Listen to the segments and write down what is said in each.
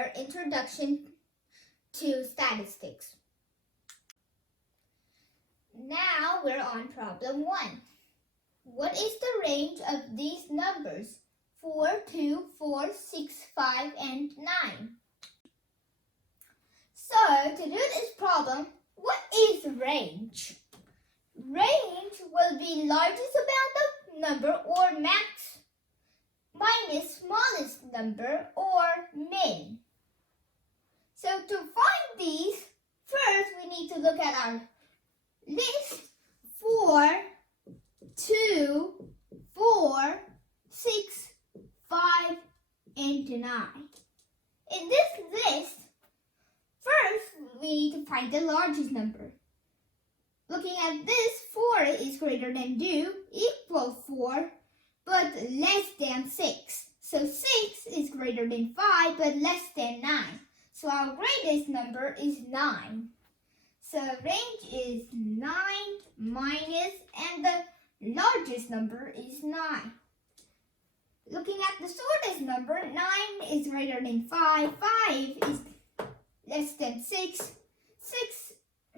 their introduction to statistics. Now we're on problem 1. What is the range of these numbers? 4, 2, 4, 6, 5, and 9. So, to do this problem, what is range? Range will be largest amount of number or max minus smallest number or min. So to find these, first we need to look at our list. 4, 2, 4, 6, 5, and 9. In this list, first we need to find the largest number. Looking at this, 4 is greater than 2, equal 4, but less than 6. So 6 is greater than 5, but less than 9. So our greatest number is 9. So range is 9 minus, and the largest number is 9. Looking at the shortest number, 9 is greater than 5, 5 is less than 6,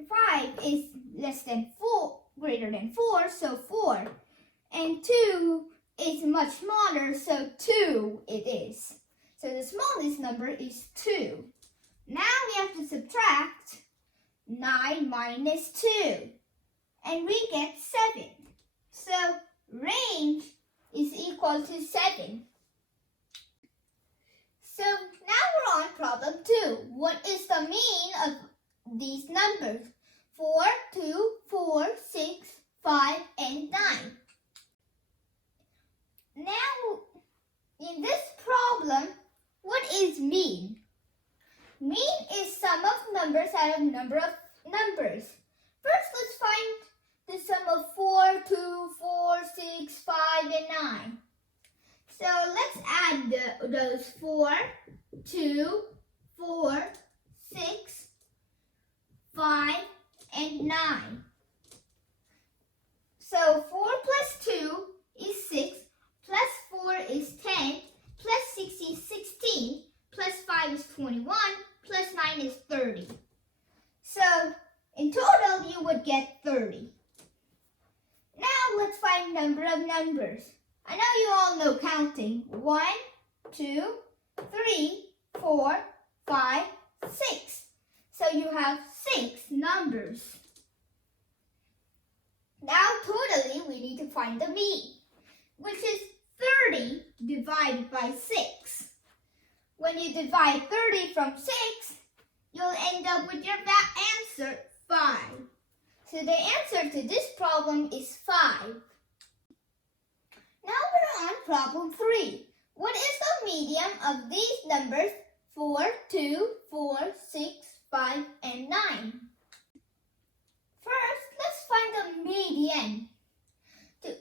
5 is less than 4, greater than 4, so 4. And 2 is much smaller, so 2 it is. So the smallest number is 2. Now we have to subtract 9 minus 2, and we get 7. So range is equal to 7. So now we're on problem 2. What is the mean of these numbers? 4, 2, 4, 6, 5, and 9. Now, in this problem, what is mean? Mean is sum of numbers out of number of numbers. First, let's find the sum of 4, 2, 4, 6, 5, and 9. So let's add those 4, 2, 4, 6, 5, and 9. So 4 plus 2 is 6, plus 4 is 10, plus 6 is 16, plus 5 is 21, plus 9 is 30. So in total you would get 30. Now let's find number of numbers. I know you all know counting. 1, 2, 3, 4, 5, 6. So you have 6 numbers. Now totally we need to find the mean, which is 30 divided by 6. When you divide 30 from 6, you'll end up with your answer 5. So the answer to this problem is 5. Now we're on problem 3. What is the median of these numbers 4, 2, 4, 6, 5, and 9? First, let's find the median.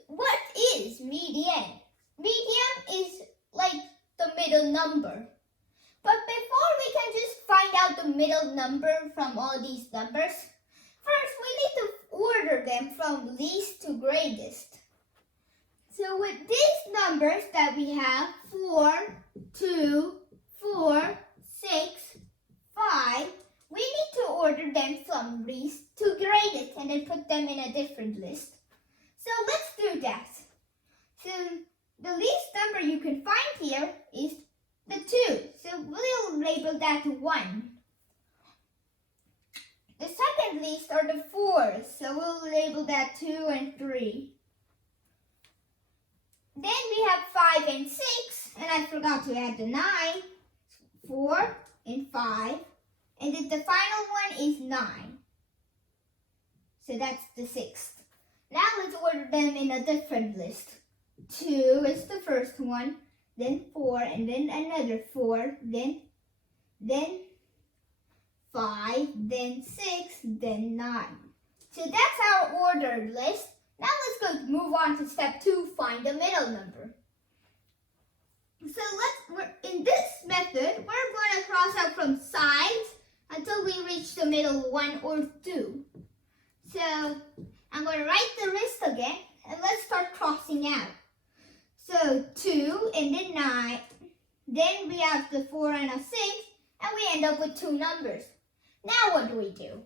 What is median? Median is like the middle number. But before we can just find out the middle number from all these numbers, first we need to order them from least to greatest. So with these numbers that we have, 4, 2, 4, 6, 5, we need to order them from least to greatest and then put them in a different list. So let's do that. So the least number you can find here is the 2. So we'll label that 1. The second least are the 4s. So we'll label that 2 and 3. Then we have 5 and 6. And I forgot to add the 9. 4 and 5. And then the final one is 9. So that's the 6th. Now let's order them in a different list. 2 is the first one, then 4, and then another 4, then 5, then 6, then 9. So that's our ordered list. Now let's go move on to step 2, find the middle number. So in this method, we're going to cross out from sides until we reach the middle 1 or 2. So I'm going to write the list again, and let's start crossing out. So 2 and then 9, then we have the 4 and a 6, end up with two numbers. Now what do we do?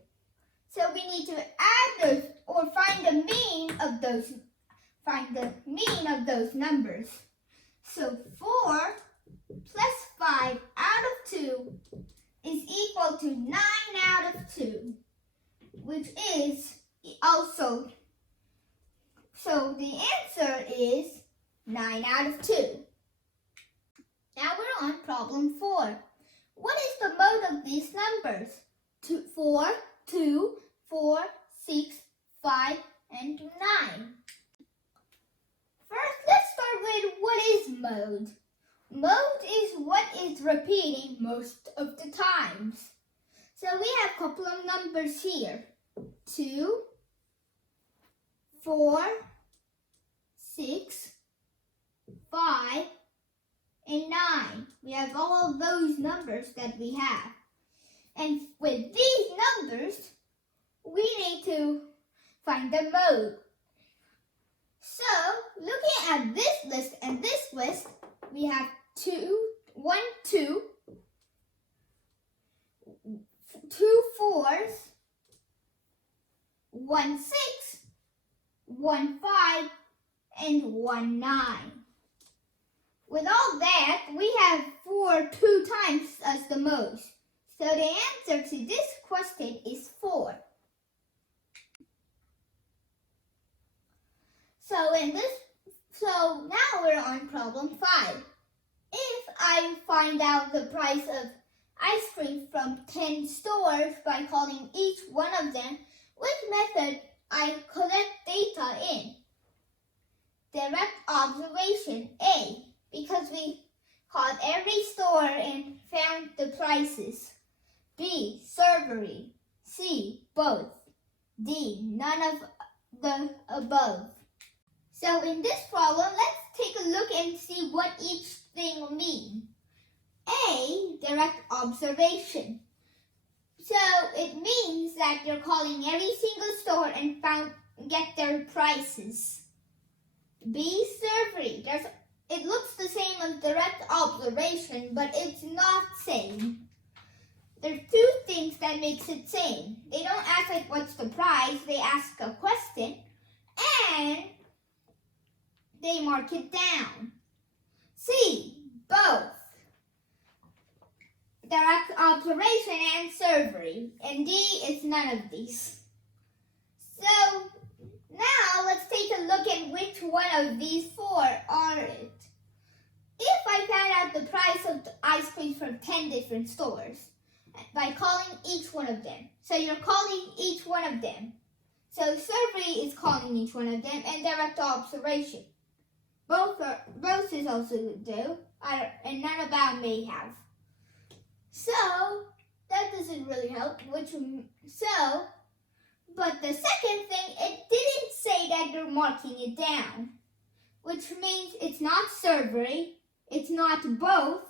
So we need to add those or find the mean of those numbers. So 4 plus 5 out of 2 is equal to 9 out of 2, which is also, so the answer is 9 out of 2. Now we're on problem 4. What is the mode of these numbers? 4, 2, 4, 6, 5, and 9. First, let's start with what is mode. Mode is what is repeating most of the times. So we have a couple of numbers here. 2, 4, 6, 5, and 9. We have all of those numbers that we have. And with these numbers, we need to find the mode. So, looking at this list and this list, we have 1 2, 2 4s, 1 6, 1 5, and 1 9. With all that, we have 4 2 times as the most. So the answer to this question is 4. So now we're on problem 5. If I find out the price of ice cream from 10 stores by calling each one of them, which method I collect data in? Direct observation, A, because we called every store and found the prices. B, survey. C, both. D, none of the above. So in this problem, let's take a look and see what each thing means. A, direct observation. So it means that you're calling every single store and get their prices. B, survey. It looks the same as direct observation, but it's not same. There's two things that makes it same. They don't ask like what's the price, they ask a question, and they mark it down. C, both. Direct observation and survey. And D is none of these. So now let's take a look at which one of these 4 are it. If I found out the price of the ice cream from 10 different stores by calling each one of them. So you're calling each one of them. So survey is calling each one of them, and direct observation. Both is also do, and none about may have. So that doesn't really help. But the second thing, it didn't say that you're marking it down, which means it's not survey, it's not both,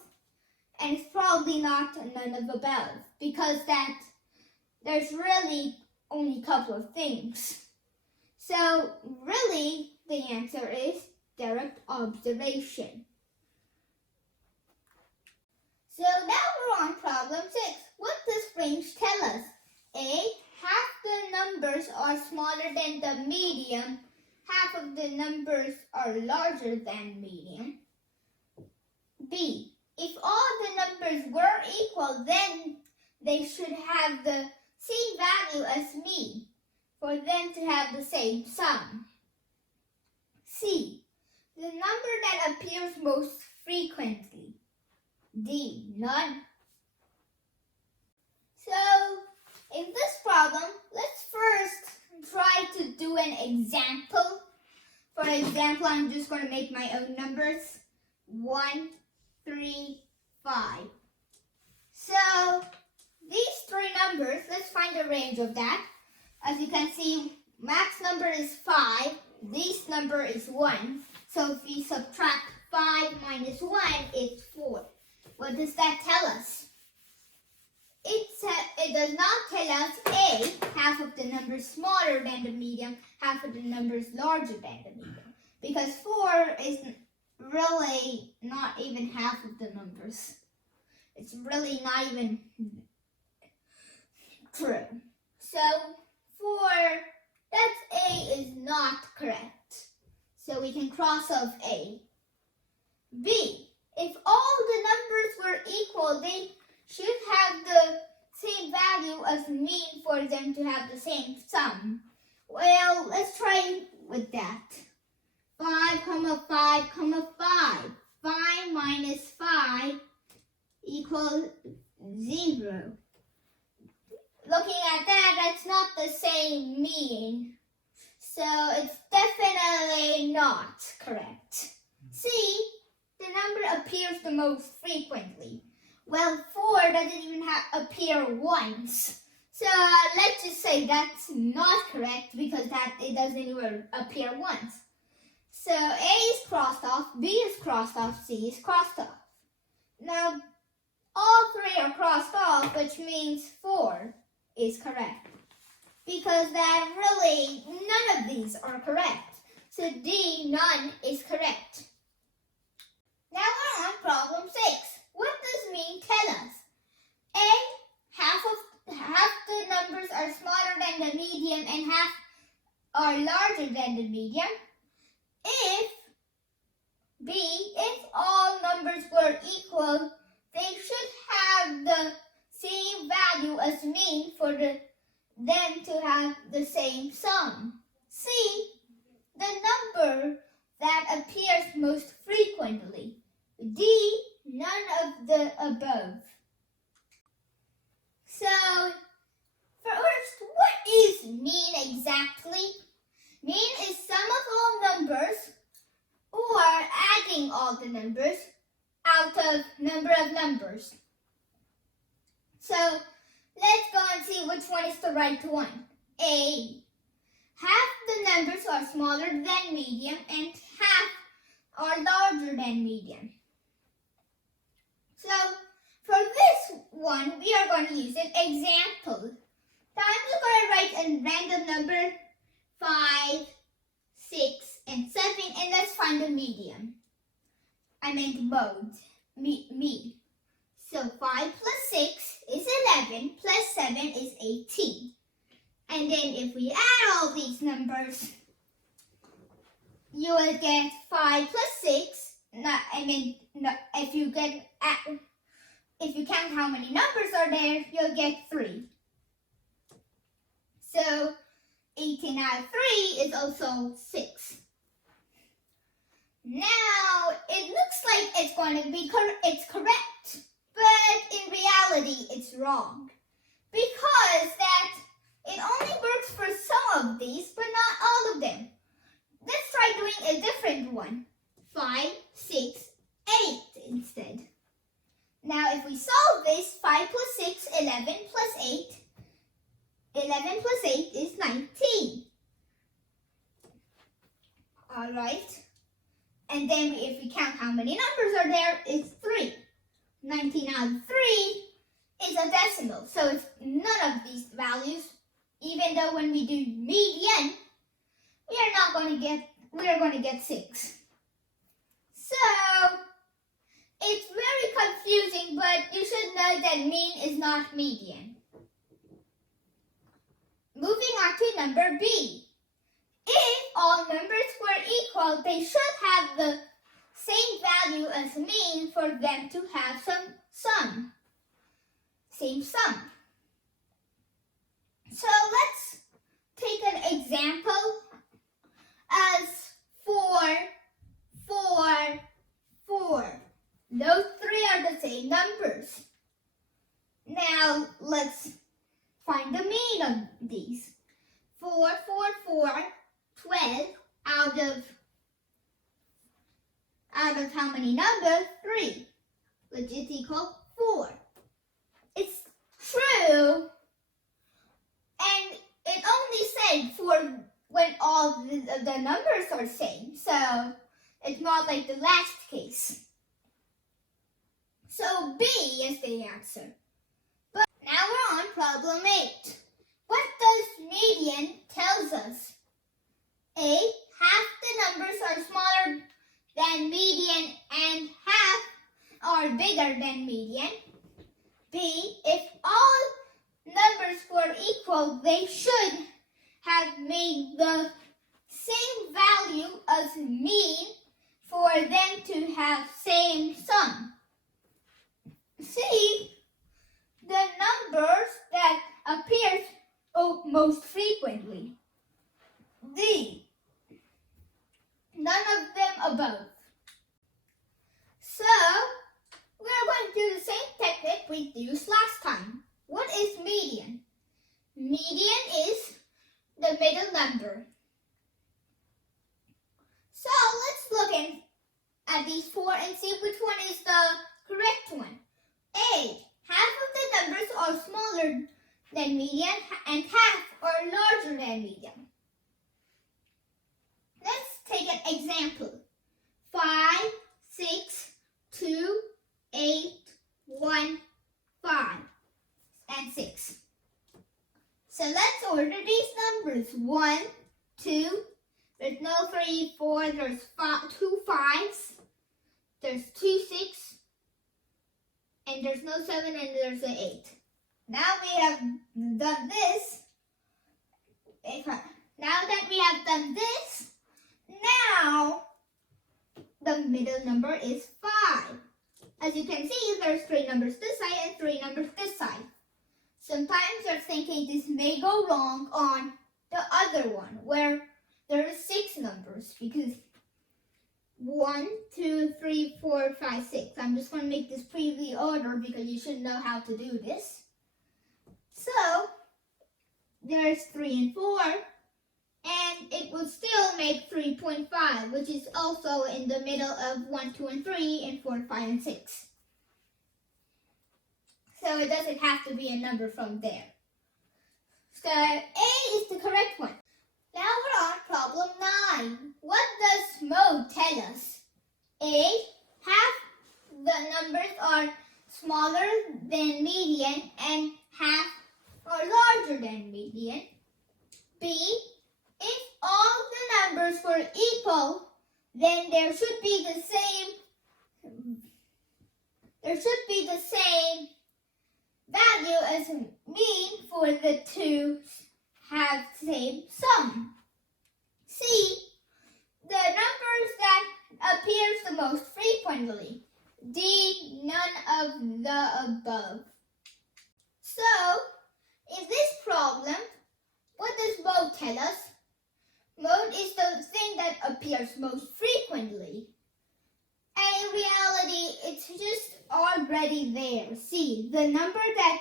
and it's probably not none of above, because there's really only a couple of things. So really, the answer is direct observation. So now we're on problem 6. What does range tell us? A, half the numbers are smaller than the median, half of the numbers are larger than median. B, if all the numbers were equal, then they should have the same value as mean for them to have the same sum. C, the number that appears most frequently. D, none. So, in this problem, let's first try to do an example. For example, I'm just going to make my own numbers. 1, 3, 5. So, these 3 numbers, let's find the range of that. As you can see, max number is 5. This number is 1. So, if we subtract 5 minus 1, it's 4. What does that tell us? It does not tell us A, half of the numbers smaller than the median, half of the numbers larger than the median. Because 4 is really not even half of the numbers. It's really not even true. So that's A is not correct. So we can cross off A. B, if all the numbers were equal, they should have the same value as mean for them to have the same sum. Well, let's try with that. 5, 5, 5. 5 minus 5 equals 0. Looking at that, that's not the same mean. So it's definitely not correct. C, the number appears the most frequently. Well, 4 doesn't even appear once. So let's just say that's not correct because it doesn't even appear once. So A is crossed off, B is crossed off, C is crossed off. Now, all 3 are crossed off, which means 4 is correct. Because that really, none of these are correct. So D, none, is correct. Now we're on problem 6. What does mean tell us? A, half the numbers are smaller than the median and half are larger than the median. If all numbers were equal, they should have the same value as mean for them to have the same sum. C, the number that appears most frequently. D, none of the above. So, first, what is mean exactly? Mean is sum of all numbers or adding all the numbers out of number of numbers. So, let's go and see which one is the right one. A, half the numbers are smaller than median and half are larger than median. So, for this one, we are going to use an example. So I'm just going to write a random number, 5, 6, and 7, and let's find the median. I meant mode, mean. So 5 plus 6 is 11, plus 7 is 18. And then if we add all these numbers, you will get 5 plus 6. If you count how many numbers are there, you'll get 3. So 18 out of 3 is also 6. Now it looks like it's going to be it's correct, but in reality it's wrong because it only works for some of these, but not all of them. Let's try doing a different one. 5, 6, 8 instead. Now if we solve this, 5 plus 6, 11 plus 8. 11 plus 8 is 19. Alright. And then if we count how many numbers are there, it's 3. 19 out of 3 is a decimal. So it's none of these values. Even though when we do median, we are going to get 6. So it's very confusing, but you should know that mean is not median. Moving on to number B. If all numbers were equal, they should have the same value as mean for them to have same sum. So let's take an example as 4, 4, 4. Those 3 are the same numbers. Now let's find the mean of these. 4, 4, 4, 12 out of how many numbers? 3, which is equal 4. It's true, and it only said for when all the numbers are same, so it's not like the last case. So B is the answer. But now we're on problem 8. What does median tells us? A, half the numbers are smaller than median and half are bigger than median. equal, they should have made the same value as mean for them to have same sum. See, the numbers that appear most frequently. D. None of them above. So, we're going to do the same technique we used last time. What is median? Median is the middle number. So, let's look at these four and see which one is the correct one. A. Half of the numbers are smaller than median and half are larger than median. Let's take an example. 5, 6, 2, 8, 1, 5, and 6. So let's order these numbers. 1, 2, there's no 3, 4, there's 2 5s, there's 2 6, and there's no 7, and there's an 8. Now we have done this. Now that we have done this, now the middle number is 5. As you can see, there's 3 numbers this side and 3 numbers this side. Sometimes you're thinking this may go wrong on the other one where there are 6 numbers because 1, 2, 3, 4, 5, 6. I'm just going to make this preview order because you should know how to do this. So, there's 3 and 4, and it will still make 3.5, which is also in the middle of 1, 2, and 3, and 4, 5, and 6. So it doesn't have to be a number from there. So A is the correct one. Now we're on problem 9. What does mode tell us? A, half the numbers are smaller than median and half are larger than median. B, if all the numbers were equal, then there should be the same value as mean for the two have same sum. C, the numbers that appears the most frequently. D, none of the above. So, in this problem, what does mode tell us? Mode is the thing that appears most frequently. And in reality, it's just already there. See, the number that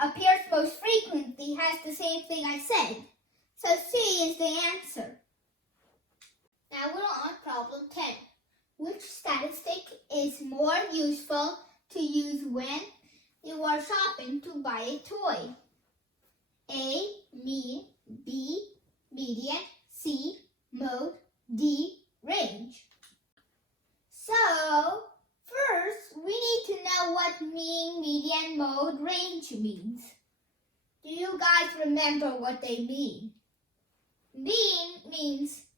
appears most frequently has the same thing I said. So C is the answer. Now we're on problem 10. Which statistic is more useful to use when you are shopping to buy a toy? A, mean. B, median. C, mode. D, range. So, first, we need to know what mean, median, mode, range means. Do you guys remember what they mean? Mean means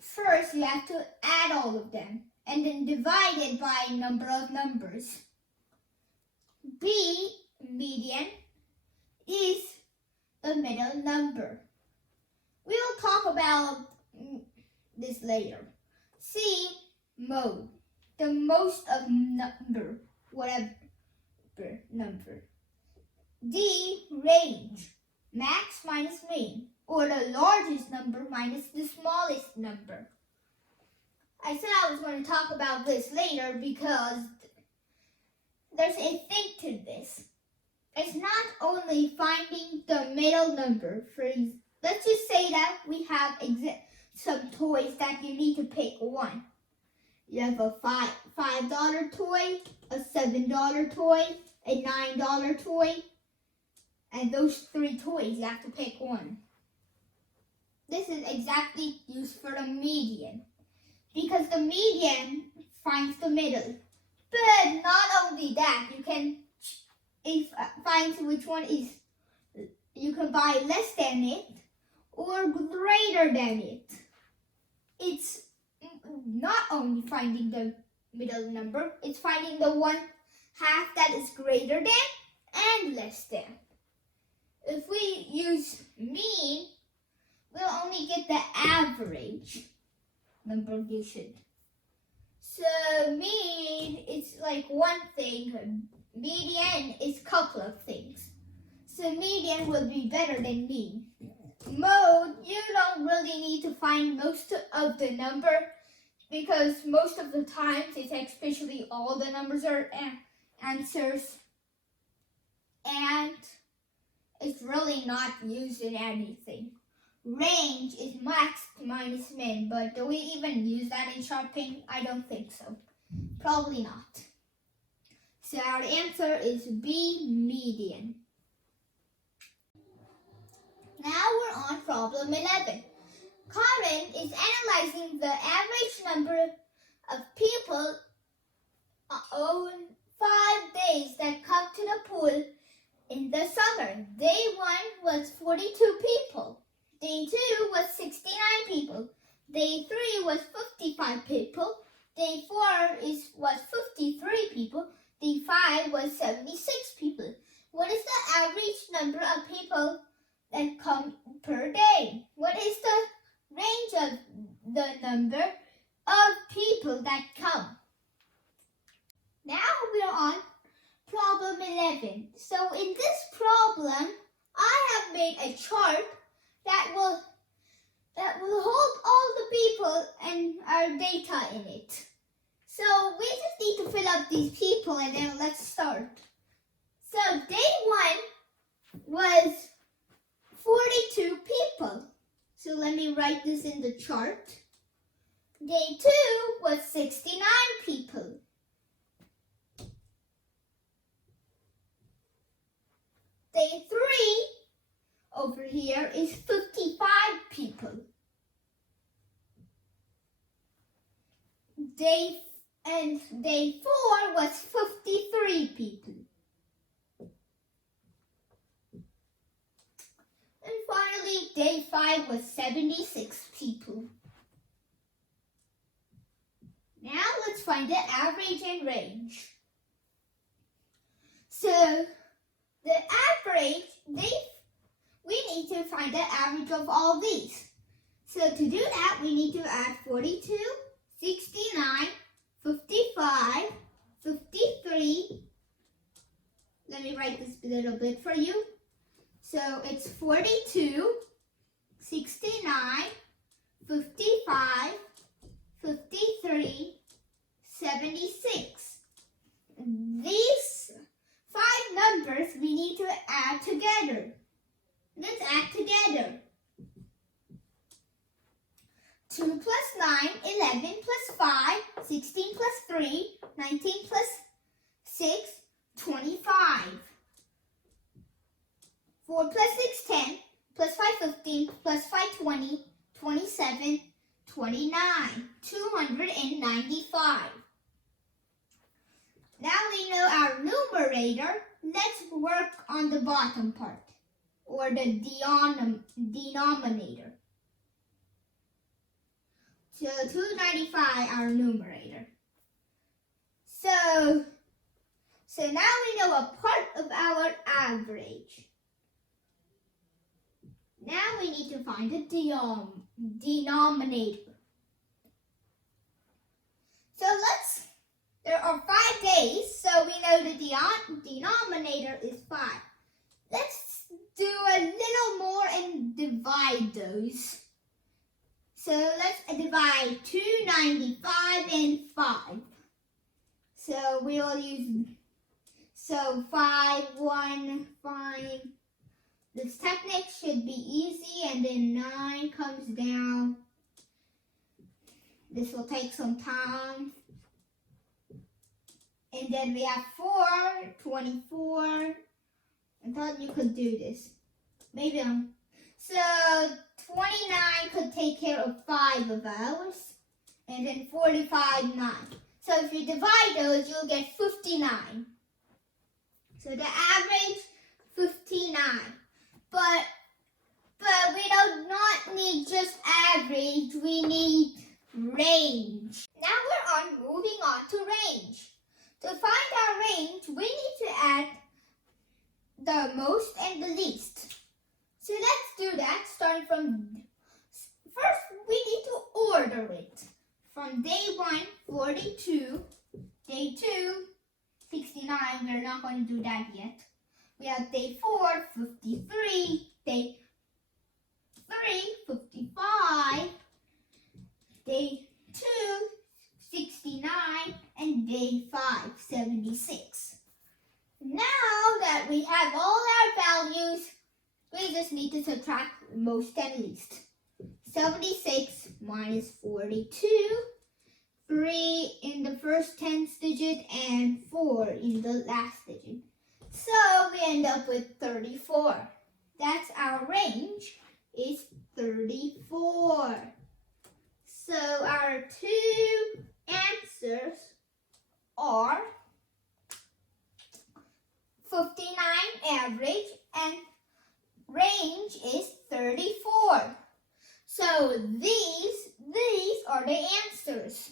first you have to add all of them and then divide it by number of numbers. B, median, is the middle number. We will talk about this later. C, mode, the most of number, whatever number. D, range, max minus mean, or the largest number minus the smallest number. I said I was going to talk about this later because there's a thing to this. It's not only finding the middle number. Let's just say that we have some toys that you need to pick one. You have a $5 toy, a $7 toy, a $9 toy, and those 3 toys, you have to pick one. This is exactly used for the median, because the median finds the middle. But not only that, you can find which one is, you can buy less than it or greater than it. It's not only finding the middle number, it's finding the one half that is greater than and less than. if we use mean, we'll only get the average number you should. So mean is like one thing, median is a couple of things. So median will be better than mean. Mode, you don't really need to find most of the number because most of the times it's especially all the numbers are answers and it's really not used in anything. Range is max minus min, but do we even use that in shopping? I don't think so. Probably not. So our answer is B, median. Now we're on problem 11. Karen is analyzing the average number of people on 5 days that come to the pool in the summer. Day 1 was 42 people. Day 2 was 69 people. Day 3 was 55 people. Day 4 was 53 people. Day 5 was 76 people. What is the average number of people that come per day? What is the range of the number of people that come? Now we're on problem 11. So in this problem, I have made a chart that will hold all the people and our data in it. So we just need to fill up these people and then let's start. So day 1 was 42 people. So let me write this in the chart. Day 2 was 69 people. Day 3 over here is 55 people. Day 4 was 53 people. And finally, day 5 was 76 people. Now let's find the average and range. So the average, we need to find the average of all these. So to do that, we need to add 42, 69, 55, 53. Let me write this a little bit for you. So it's 42, 69, 55, 53, 76. These 5 numbers we need to add together. Let's add together. 2 plus 9, 11 plus 5, 16 plus 3, 19 plus 6, 25. 4 plus 6, 10, plus 5, 15, plus 5, 20, 27, 29, 295. Now we know our numerator. Let's work on the bottom part, or the denominator. So 295, our numerator. So now we know a part of our average. Now we need to find the denominator. So there are 5 days, so we know the denominator is 5. Let's do a little more and divide those. So let's divide 295 and 5. So we will use, 5, 1, 5. This technique should be easy, and then 9 comes down. This will take some time. And then we have 4, 24. I thought you could do this. Maybe So 29 could take care of 5 of ours. And then 45, 9. So if you divide those, you'll get 59. So the average, 59. But we do not need just average, we need range. Now we're moving on to range. To find our range, we need to add the most and the least. So let's do that starting from, first we need to order it. From day 1, 42, day 2, 69, we're not going to do that yet. We have day 4, 53, day 3, 55, day 2, 69, and day 5, 76. Now that we have all our values, we just need to subtract most and least. 76 minus 42, 3 in the first tens digit and 4 in the last digit. So we end up with 34. That's our range, is 34. So our two answers are 59 average and range is 34. So these are the answers.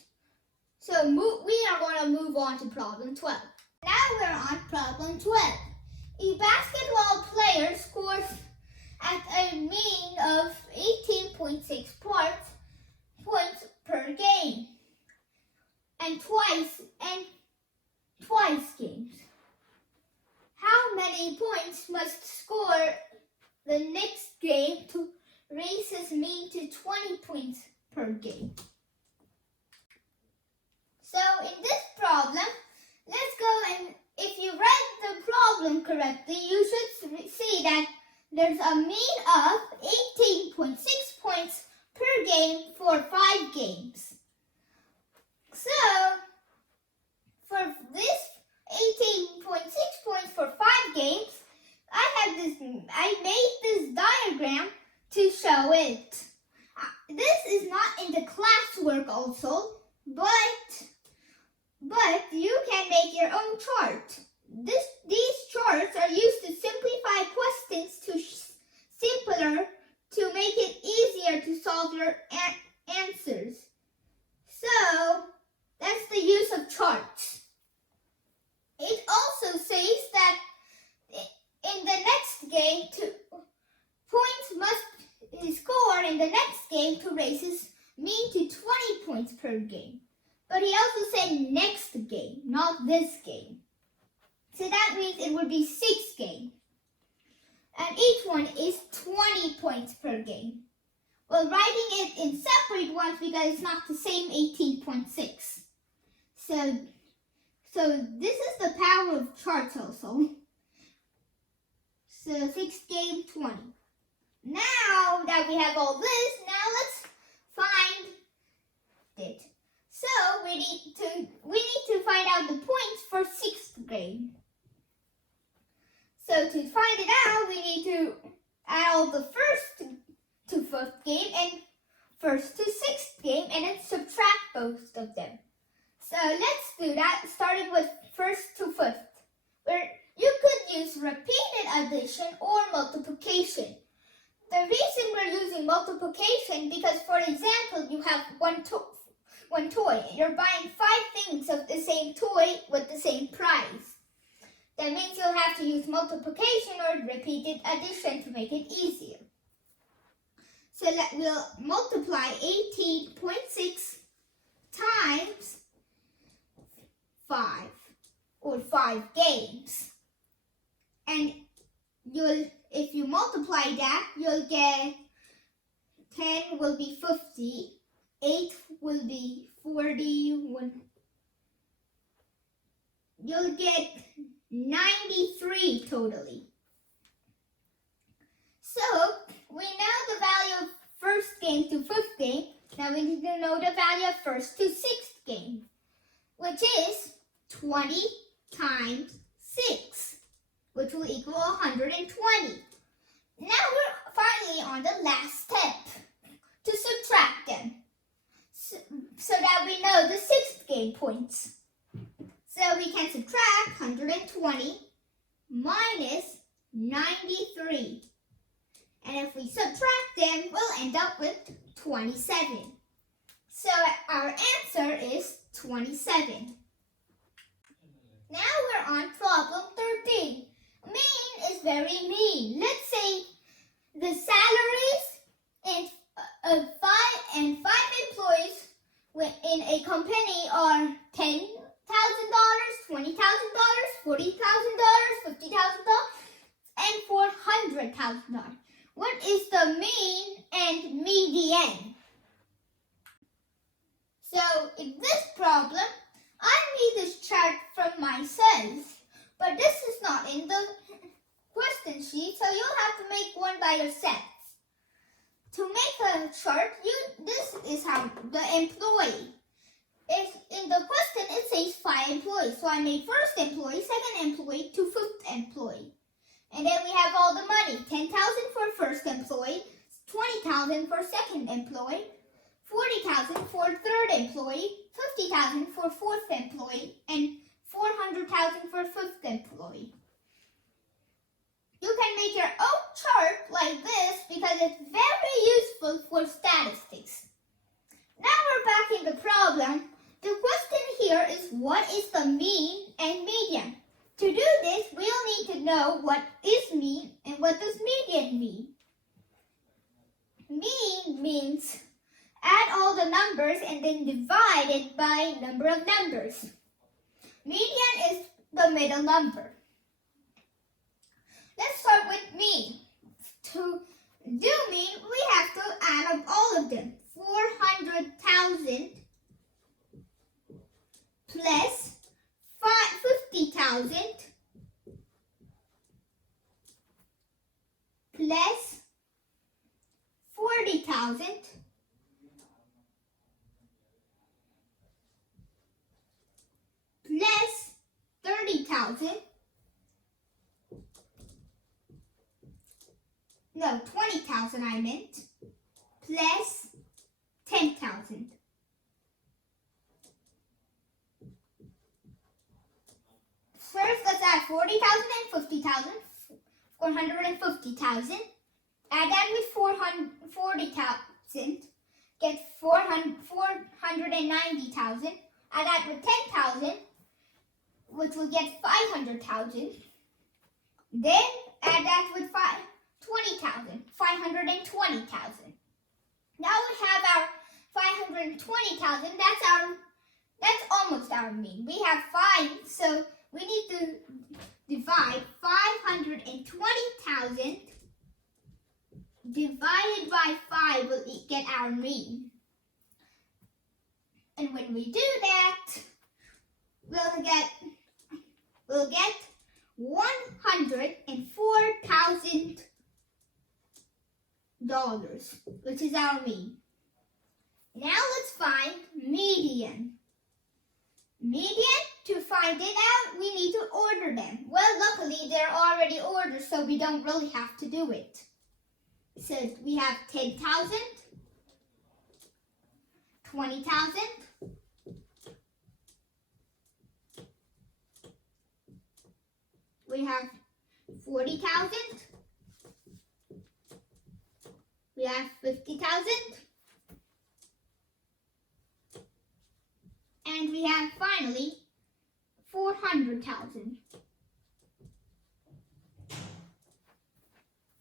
So we are going to move on to problem 12. Now we're on problem 12. A basketball player scores at a mean of 18.6 points per game and twice games. How many points must score the next game to raise his mean to 20 points per game? So in this problem, let's go and if you read the problem correctly, you should see that there's a mean of 18.6 points per game for 5 games. So for this 18.6 points for 5 games, I made this diagram to show it. This is not in the classwork also, but you can make your own chart. These charts are used to simplify questions to simpler to make it easier to solve your answers. So that's the use of charts. It also says that in the next game, points must be scored in the next game to raise his mean to 20 points per game. But he also said next game, not this game. So that means it would be 6 games. And each one is 20 points per game. Well, writing it in separate ones because it's not the same 18.6. So this is the power of charts also. So 6 game, 20. Now that we have all this, now let's find it. So we need to find out the points for 6th grade. So to find it out, we need to add all the first to 5th game and first to 6th game and then subtract both of them. So let's do that, starting with 1st to 5th, where you could use repeated addition or multiplication. The reason we're using multiplication because, for example, you have one toy. You're buying 5 things of the same toy with the same price. That means you'll have to use multiplication or repeated addition to make it easier. So we'll multiply 18.6 times 5, or 5 games. And if you multiply that, you'll get 10 will be 50, 8 will be 41. You'll get 93 totally. So we know the value of 1st game to 5th game. Now we need to know the value of 1st to 6th game, which is 20 times 6, which will equal 120. Now we're finally on the last step to subtract them so that we know the 6th game points. So we can subtract 120 minus 93. And if we subtract them, we'll end up with 27. So our answer is 27. Now we're on problem 13. Mean is very mean. Let's say the salaries of five employees in a company are $10,000, $20,000, $40,000, $50,000, and $400,000. What is the mean and median? So in this problem, I made this chart from myself, but this is not in the question sheet, so you'll have to make one by yourself. To make a chart, this is how the employee. If in the question it says 5 employees, so I made first employee, second employee to fifth employee. And then we have all the money, 10,000 for first employee, 20,000 for second employee, 40,000 for third employee, 50,000 for fourth employee, and 400,000 for fifth employee. You can make your own chart like this because it's very useful for statistics. Now we're back in the problem. The question here is what is the mean and median? To do this, we'll need to know what is mean and what does median mean. Mean means add all the numbers and then divide it by number of numbers. Median is the middle number. Let's start with mean. To do mean, we have to add up all of them. 400,000 plus 50,000 plus 40,000 plus 30,000. No, 20,000 I meant, plus 10,000. First, let's add 40,000 and 50,000, 450,000. Add that with 40,000, get 490,000. Add that with 10,000, which will get 500,000. Then add that with 20,000, 520,000. Now we have our 520,000. That's almost our mean. We have 5, so we need to divide 520,000 divided by 5 will get our mean. And when we do that, we'll get $104,000, which is our mean. Now let's find median. Median, to find it out, we need to order them. Well, luckily they're already ordered, so we don't really have to do it. So we have 10,000, 20,000, we have 40,000, we have 50,000, and we have finally 400,000.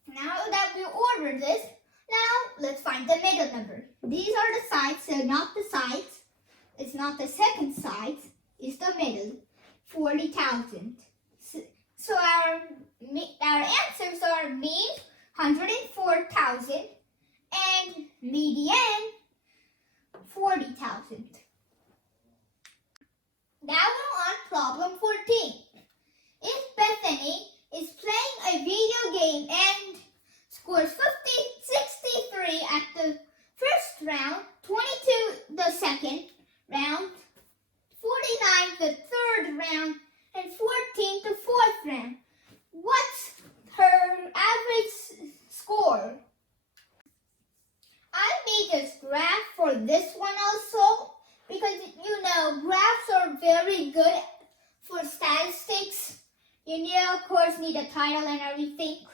Now that we ordered this, now let's find the middle number. These are the sides, so not the sides. It's not the second side, it's the middle, 40,000. So our answers are mean, 104,000, and median, 40,000. Now we're on problem 14. If Bethany is playing a video game and scores 63 at the first round, 22 the second round, 49 the third round, and 14 the fourth round, what's her average score? I made this graph for this one also because, graphs are very good for statistics. Of course, need a title and everything.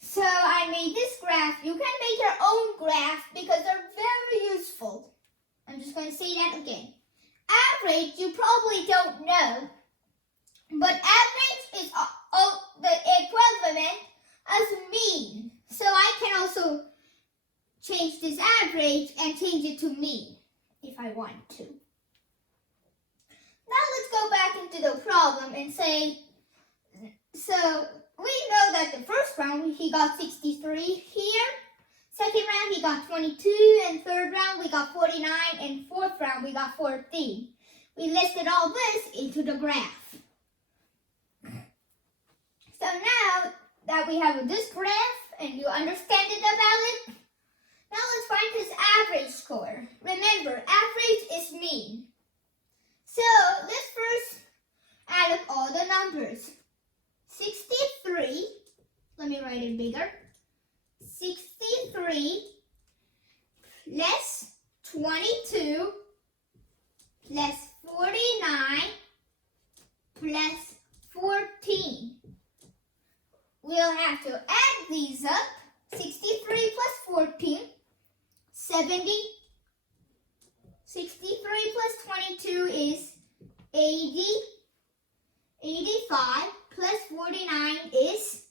So I made this graph. You can make your own graph because they're very useful. I'm just going to say that again. Average, you probably don't know, but average is the equivalent as mean. this average and change it to mean if I want to. Now let's go back into the problem and say, so we know that the first round he got 63 here, second round he got 22, and third round we got 49, and fourth round we got 14. We listed all this into the graph. So now that we have this graph and you understand it about it, now let's find his average score. Remember, average is mean. So let's first add up all the numbers. 63, let me write it bigger. 63 less 22 plus 49 plus 14. We'll have to add these up. 63 plus 14, 70. 63 plus 22 is 80. 85 plus 49 is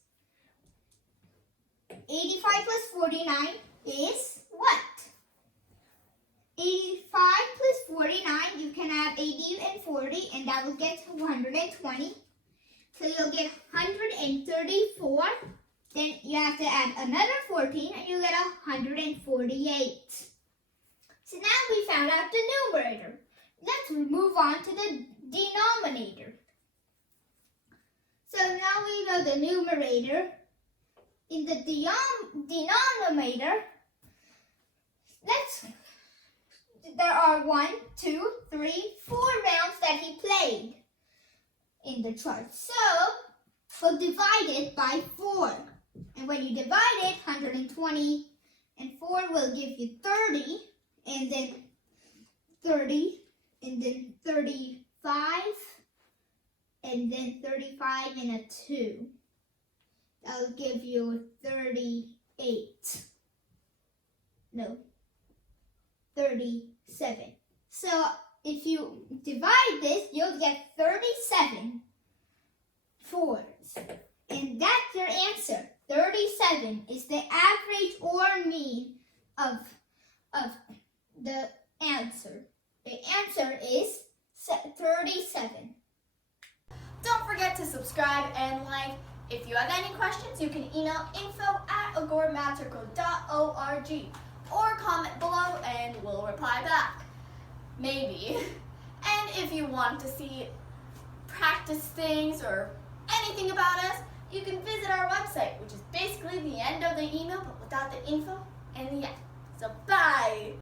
85 plus 49 is what? 85 plus 49, you can add 80 and 40, and that will get 120. So you'll get 134. Then you have to add another 14, and you get 148. So now we found out the numerator. Let's move on to the denominator. So now we know the numerator. In the denominator, there are 1, 2, 3, 4 rounds that he played in the chart. So we'll divide it by 4. And when you divide it, 120 and 4 will give you 30, and then 30, and then 35, and then 35 and a 2. That'll give you 38. No, 37. So if you divide this, you'll get 37 fours. And that's your answer. 37 is the average or mean of the answer. The answer is 37. Don't forget to subscribe and like. If you have any questions, you can email info@agoramatrical.org or comment below and we'll reply back. Maybe. And if you want to see practice things or anything about us, you can visit our website, which is basically the end of the email, but without the info and the end. So bye!